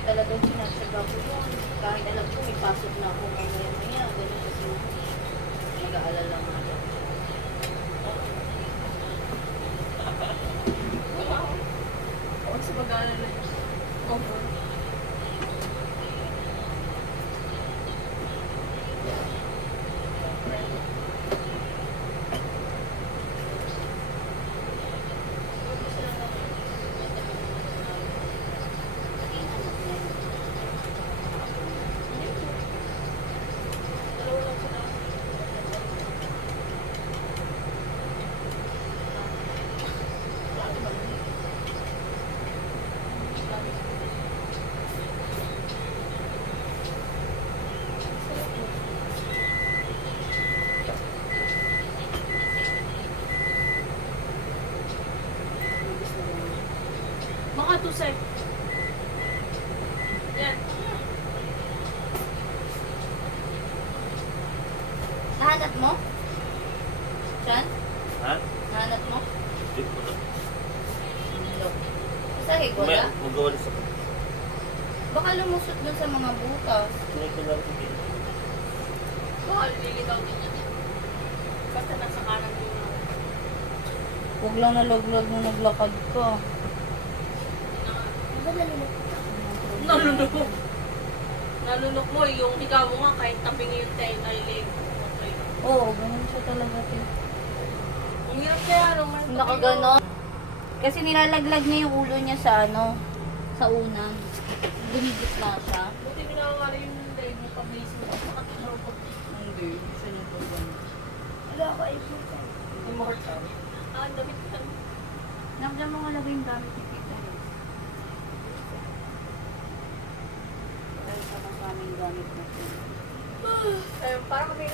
niya talagang sinasyaga ko yun. Kahit alam ko, may pasok na ako mamaya-maya. Ganun kasi nag-aalala nga daw. Huwag sa pag-aalala niya. Comfort. Baka to sec. Yan. Nahanap mo? Chan? Ha? Nahanap mo? Hindi ko na. Sasahe ko May na? magawalis ako. Baka lumusot dun sa mga butas. Hindi ko na rin. Baka lilitaw din yan. Basta nasa kanan din ako. Huwag lang nalaglag na naglakad ka. Nalunok. Nalunok mo, yung higa mo nga kahit taping yung tail ay leg. Okay. Oo, ganun siya talaga. Ang hirap kaya nung mas Nakaganon. Kasi nilalaglag niya yung ulo niya sa ano, sa unan. Dumigit na siya. Buti minawari yung leg mo pag-base mo. Hindi, siya nang pagano. Wala ka iputan. Immortal. Ah, ang damit ka. Nakaganon mo nga lagay yung gamit ni Tita Liz. Dahil sa masaming gamit na siya. Parang may